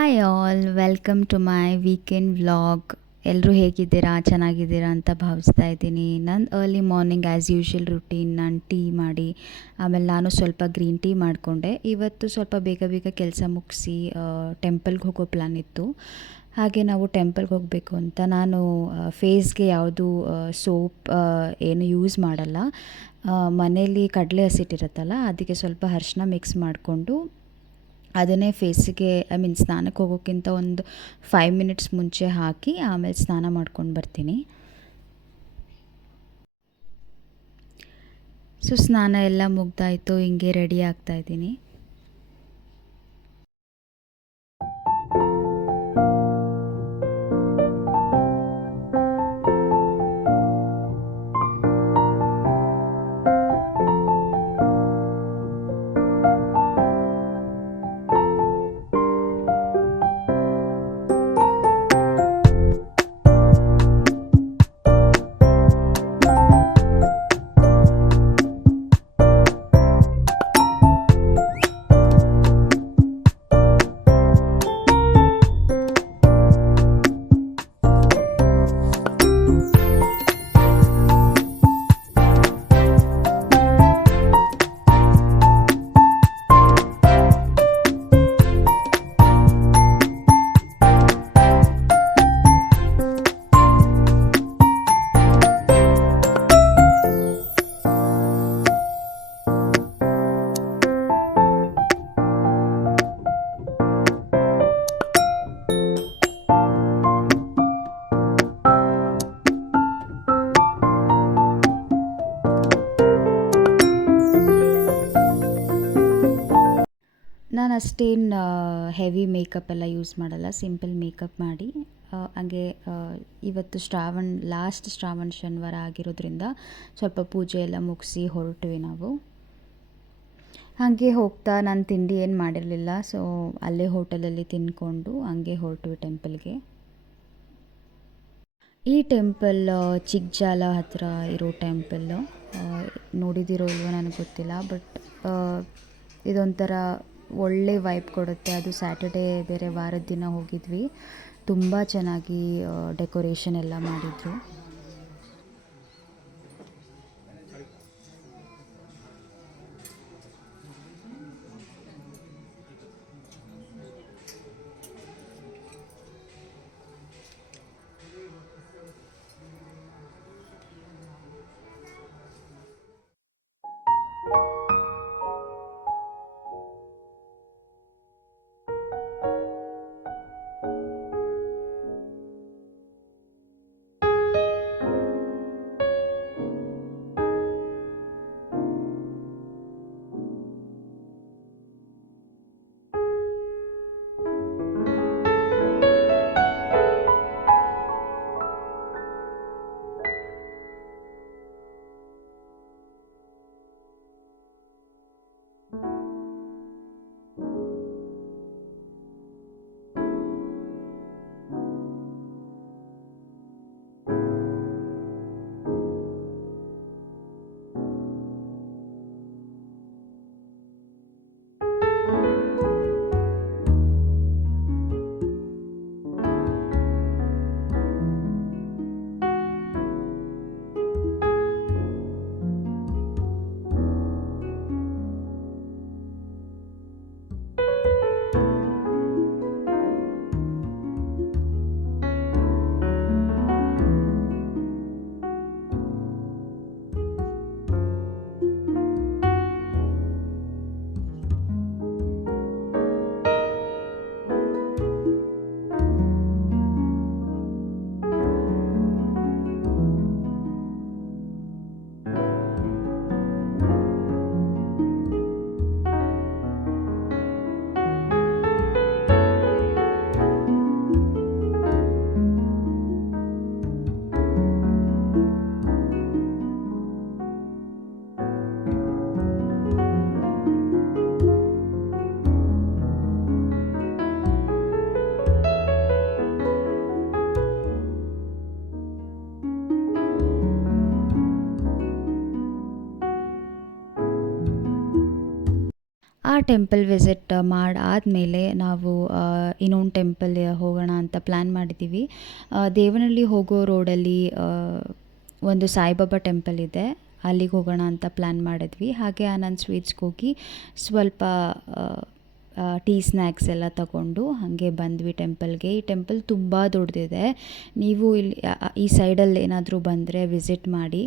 Hi all welcome to my weekend vlog. ಎಲ್ಲರೂ ಹೇಗಿದ್ದೀರಾ, ಚೆನ್ನಾಗಿದ್ದೀರಾ ಅಂತ ಭಾವಿಸ್ತಾ ಇದ್ದೀನಿ. ನನ್ನ early morning as usual routine, ನಾನು ಟೀ ಮಾಡಿ ಆಮೇಲೆ ನಾನು ಸ್ವಲ್ಪ ಗ್ರೀನ್ ಟೀ ಮಾಡಿಕೊಂಡೆ. ಇವತ್ತು ಸ್ವಲ್ಪ ಬೇಗ ಬೇಗ ಕೆಲಸ ಮುಗಿಸಿ ಟೆಂಪಲ್ಗೆ ಹೋಗೋ ಪ್ಲ್ಯಾನ್ ಇತ್ತು. ಹಾಗೆ ನಾವು ಟೆಂಪಲ್ಗೆ ಹೋಗಬೇಕು ಅಂತ ನಾನು ಫೇಸ್ಗೆ ಯಾವುದು ಸೋಪ್ ಏನು ಯೂಸ್ ಮಾಡಲ್ಲ. ಮನೇಲಿ ಕಡಲೆ ಹಸಿಟ್ಟಿರುತ್ತಲ್ಲ, ಅದಕ್ಕೆ ಸ್ವಲ್ಪ ಅರಿಶಿನ ಮಿಕ್ಸ್ ಮಾಡಿಕೊಂಡು ಅದನ್ನೇ ಫೇಸಿಗೆ ಸ್ನಾನಕ್ಕೆ ಹೋಗೋಕ್ಕಿಂತ ಒಂದು 5 ಮಿನಿಟ್ಸ್ ಮುಂಚೆ ಹಾಕಿ ಆಮೇಲೆ ಸ್ನಾನ ಮಾಡ್ಕೊಂಡು ಬರ್ತೀನಿ. ಸೊ ಸ್ನಾನ ಎಲ್ಲ ಮುಗ್ದಾಯಿತು, ಹಿಂಗೆ ರೆಡಿ ಆಗ್ತಾಯಿದ್ದೀನಿ. ನಾನು ಅಷ್ಟೇನು ಹೆವಿ ಮೇಕಪ್ ಎಲ್ಲ ಯೂಸ್ ಮಾಡಲ್ಲ, ಸಿಂಪಲ್ ಮೇಕಪ್ ಮಾಡಿ ಹಾಗೆ ಇವತ್ತು ಲಾಸ್ಟ್ ಶ್ರಾವಣ ಶನಿವಾರ ಆಗಿರೋದ್ರಿಂದ ಸ್ವಲ್ಪ ಪೂಜೆ ಎಲ್ಲ ಮುಗಿಸಿ ಹೊರಟ್ವಿ ನಾವು. ಹಾಗೆ ಹೋಗ್ತಾ ನಾನು ತಿಂಡಿ ಏನು ಮಾಡಿರಲಿಲ್ಲ, ಸೊ ಅಲ್ಲೇ ಹೋಟೆಲಲ್ಲಿ ತಿಂದ್ಕೊಂಡು ಹಂಗೆ ಹೊರಟ್ವಿ ಟೆಂಪಲ್ಗೆ. ಈ ಟೆಂಪಲ್ ಚಿಕ್ಕಜಾಲ ಹತ್ತಿರ ಇರೋ ಟೆಂಪಲ್ಲು. ನೋಡಿದಿರೋ ಇಲ್ವೋ ನನಗೆ ಗೊತ್ತಿಲ್ಲ, ಬಟ್ ಇದೊಂಥರ ಒಳ್ಳೆ ವೈಬ್ ಕೊಡುತ್ತೆ. ಅದು ಸ್ಯಾಟರ್ಡೇ ಬೇರೆ ವಾರದ ದಿನ ಹೋಗಿದ್ವಿ. ತುಂಬ ಚೆನ್ನಾಗಿ ಡೆಕೋರೇಷನ್ ಎಲ್ಲ ಮಾಡಿದರು. ಆ ಟೆಂಪಲ್ ವಿಸಿಟ್ ಮಾಡಾದಮೇಲೆ ನಾವು ಇನ್ನೊಂದು ಟೆಂಪಲ್ ಹೋಗೋಣ ಅಂತ ಪ್ಲ್ಯಾನ್ ಮಾಡಿದ್ದೀವಿ. ದೇವನಹಳ್ಳಿ ಹೋಗೋ ರೋಡಲ್ಲಿ ಒಂದು ಸಾಯಿಬಾಬಾ ಟೆಂಪಲ್ ಇದೆ, ಅಲ್ಲಿಗೆ ಹೋಗೋಣ ಅಂತ ಪ್ಲ್ಯಾನ್ ಮಾಡಿದ್ವಿ. ಹಾಗೆ ಆನಂದ್ ಸ್ವೀಟ್ಸ್ಗೆ ಹೋಗಿ ಸ್ವಲ್ಪ ಟೀ ಸ್ನ್ಯಾಕ್ಸ್ ಎಲ್ಲ ತಗೊಂಡು ಹಾಗೆ ಬಂದ್ವಿ ಟೆಂಪಲ್ಗೆ. ಈ ಟೆಂಪಲ್ ತುಂಬ ದೊಡ್ಡದಿದೆ. ನೀವು ಇಲ್ಲಿ ಈ ಸೈಡಲ್ಲಿ ಏನಾದರೂ ಬಂದರೆ ವಿಸಿಟ್ ಮಾಡಿ.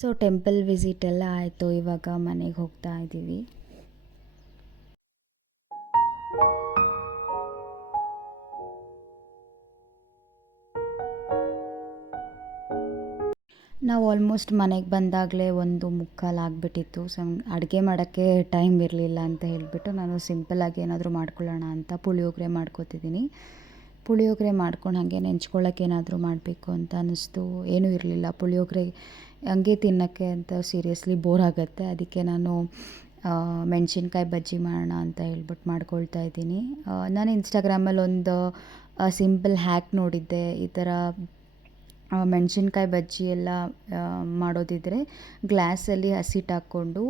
ಸೊ ಟೆಂಪಲ್ ವಿಸಿಟ್ ಎಲ್ಲ ಆಯಿತು, ಇವಾಗ ಮನೆಗೆ ಹೋಗ್ತಾ ಇದ್ದೀವಿ. ನಾವು ಆಲ್ಮೋಸ್ಟ್ ಮನೆಗೆ ಬಂದಾಗಲೇ 1:45 ಆಗಿಬಿಟ್ಟಿತ್ತು. ಸೊ ಅಡುಗೆ ಮಾಡೋಕ್ಕೆ ಟೈಮ್ ಇರಲಿಲ್ಲ ಅಂತ ಹೇಳಿಬಿಟ್ಟು ನಾನು ಸಿಂಪಲ್ಲಾಗಿ ಏನಾದರೂ ಮಾಡ್ಕೊಳ್ಳೋಣ ಅಂತ ಪುಳಿಯೋಗರೆ ಮಾಡ್ಕೋತಿದ್ದೀನಿ. ಪುಳಿಯೋಗರೆ ಮಾಡ್ಕೊಂಡು ಹಾಗೆ ನೆಂಚ್ಕೊಳ್ಳೋಕೆ ಏನಾದರೂ ಮಾಡಬೇಕು ಅಂತ ಅನ್ನಿಸ್ತು. ಏನೂ ಇರಲಿಲ್ಲ ಪುಳಿಯೋಗರೆ ಹಂಗೆ ತಿನ್ನೋಕ್ಕೆ ಅಂತ. ಸೀರಿಯಸ್ಲಿ ಬೋರ್ ಆಗುತ್ತೆ, ಅದಕ್ಕೆ ನಾನು ಮೆಣಸಿನ್ಕಾಯಿ ಬಜ್ಜಿ ಮಾಡೋಣ ಅಂತ ಹೇಳ್ಬಿಟ್ಟು ಮಾಡ್ಕೊಳ್ತಾ ಇದ್ದೀನಿ. ನಾನು ಇನ್ಸ್ಟಾಗ್ರಾಮಲ್ಲಿ ಒಂದು ಸಿಂಪಲ್ ಹ್ಯಾಕ್ ನೋಡಿದ್ದೆ. ಈ ಥರ ಮೆಣಸಿನ್ಕಾಯಿ ಬಜ್ಜಿ ಎಲ್ಲ ಮಾಡೋದಿದ್ದರೆ ಗ್ಲಾಸಲ್ಲಿ ಹಸಿಟ್ಟು ಹಾಕ್ಕೊಂಡು,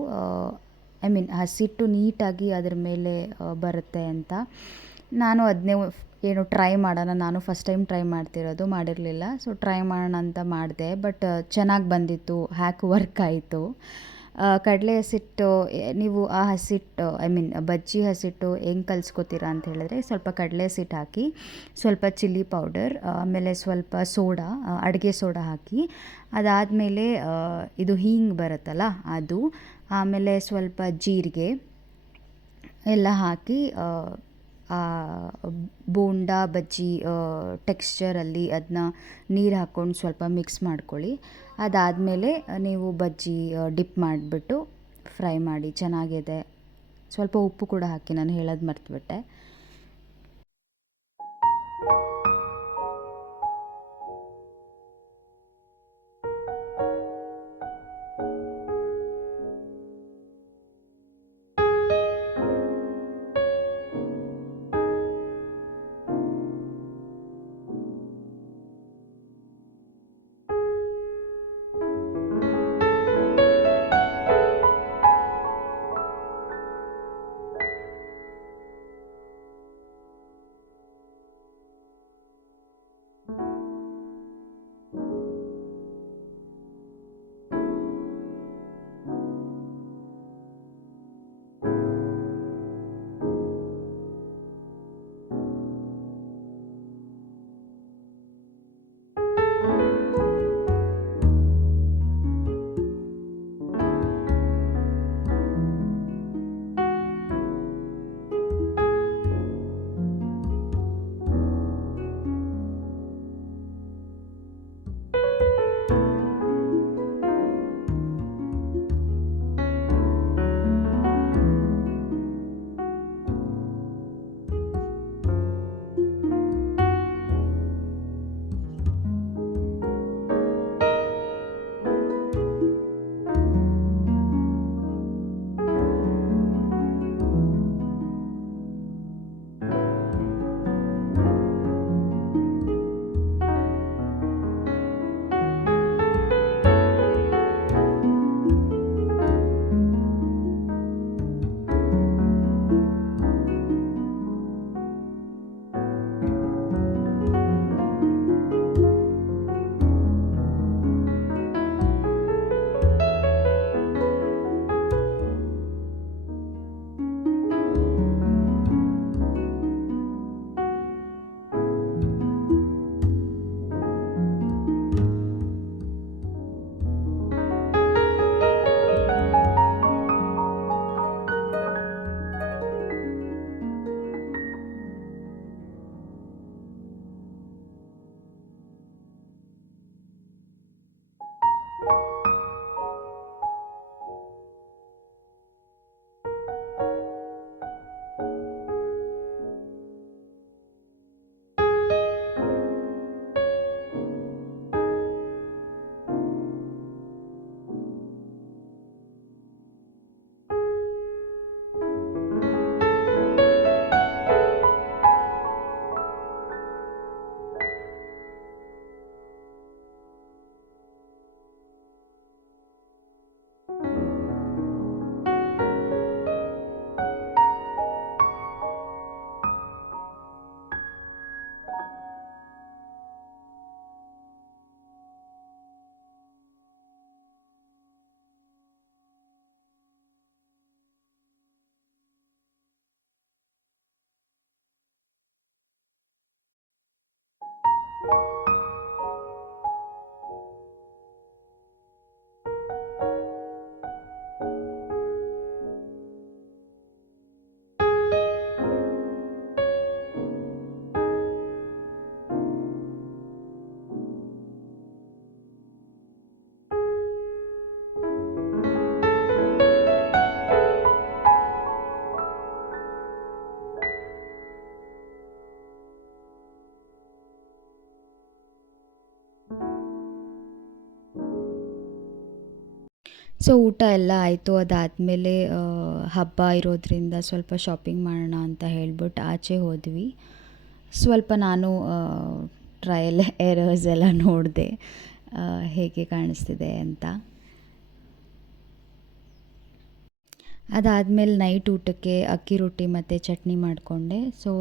ಹಸಿಟ್ಟು ನೀಟಾಗಿ ಅದ್ರ ಮೇಲೆ ಬರುತ್ತೆ ಅಂತ. ನಾನು ಅದನ್ನೇ ಏನು ಟ್ರೈ ಮಾಡೋಣ, ನಾನು ಫಸ್ಟ್ ಟೈಮ್ ಟ್ರೈ ಮಾಡ್ತಿರೋದು, ಮಾಡಿರಲಿಲ್ಲ. ಸೊ ಟ್ರೈ ಮಾಡೋಣ ಅಂತ ಮಾಡಿದೆ, ಬಟ್ ಚೆನ್ನಾಗಿ ಬಂದಿತ್ತು, ಹ್ಯಾಕ್ ವರ್ಕ್ ಆಯಿತು. ಕಡಲೆ ಹಸಿಟ್ಟು ನೀವು ಆ ಹಸಿಟ್ಟು ಬಜ್ಜಿ ಹಸಿಟ್ಟು ಹೆಂಗೆ ಕಲಿಸ್ಕೊತೀರಾ ಅಂತ ಹೇಳಿದ್ರೆ, ಸ್ವಲ್ಪ ಕಡಲೆ ಹಸಿಟ್ಟು ಹಾಕಿ, ಸ್ವಲ್ಪ ಚಿಲ್ಲಿ ಪೌಡರ್, ಆಮೇಲೆ ಸ್ವಲ್ಪ ಸೋಡಾ, ಅಡುಗೆ ಸೋಡಾ ಹಾಕಿ, ಅದಾದಮೇಲೆ ಇದು ಹೀಂಗ್ ಬರುತ್ತಲ್ಲ ಅದು, ಆಮೇಲೆ ಸ್ವಲ್ಪ ಜೀರಿಗೆ ಎಲ್ಲ ಹಾಕಿ ಬೋಂಡಾ ಬಜ್ಜಿ ಟೆಕ್ಸ್ಚರಲ್ಲಿ ಅದನ್ನ ನೀರು ಹಾಕ್ಕೊಂಡು ಸ್ವಲ್ಪ ಮಿಕ್ಸ್ ಮಾಡ್ಕೊಳ್ಳಿ. ಅದಾದಮೇಲೆ ನೀವು ಬಜ್ಜಿ ಡಿಪ್ ಮಾಡಿಬಿಟ್ಟು ಫ್ರೈ ಮಾಡಿ, ಚೆನ್ನಾಗಿದೆ. ಸ್ವಲ್ಪ ಉಪ್ಪು ಕೂಡ ಹಾಕಿ, ನಾನು ಹೇಳೋದು ಮರ್ತುಬಿಟ್ಟೆ. ಸೊ ಊಟ ಎಲ್ಲ ಆಯಿತು. ಅದಾದಮೇಲೆ ಹಬ್ಬ ಇರೋದ್ರಿಂದ ಸ್ವಲ್ಪ ಶಾಪಿಂಗ್ ಮಾಡೋಣ ಅಂತ ಹೇಳ್ಬಿಟ್ಟು ಆಚೆ ಹೋದ್ವಿ. ಸ್ವಲ್ಪ ನಾನು ಟ್ರಯಲ್ ಎರರ್ಸ್ ಎಲ್ಲ ನೋಡಿದೆ, ಹೇಗೆ ಕಾಣಿಸ್ತಿದೆ ಅಂತ. ಅದಾದಮೇಲೆ ನೈಟ್ ಊಟಕ್ಕೆ ಅಕ್ಕಿ ರೊಟ್ಟಿ ಮತ್ತು ಚಟ್ನಿ ಮಾಡಿಕೊಂಡೆ. ಸೊ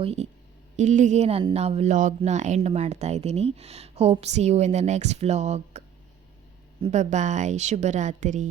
ಇಲ್ಲಿಗೆ ನನ್ನ ವ್ಲಾಗ್ನ ಎಂಡ್ ಮಾಡ್ತಾ ಇದ್ದೀನಿ. Hope see you in the next vlog. Bye, ಶುಭರಾತ್ರಿ.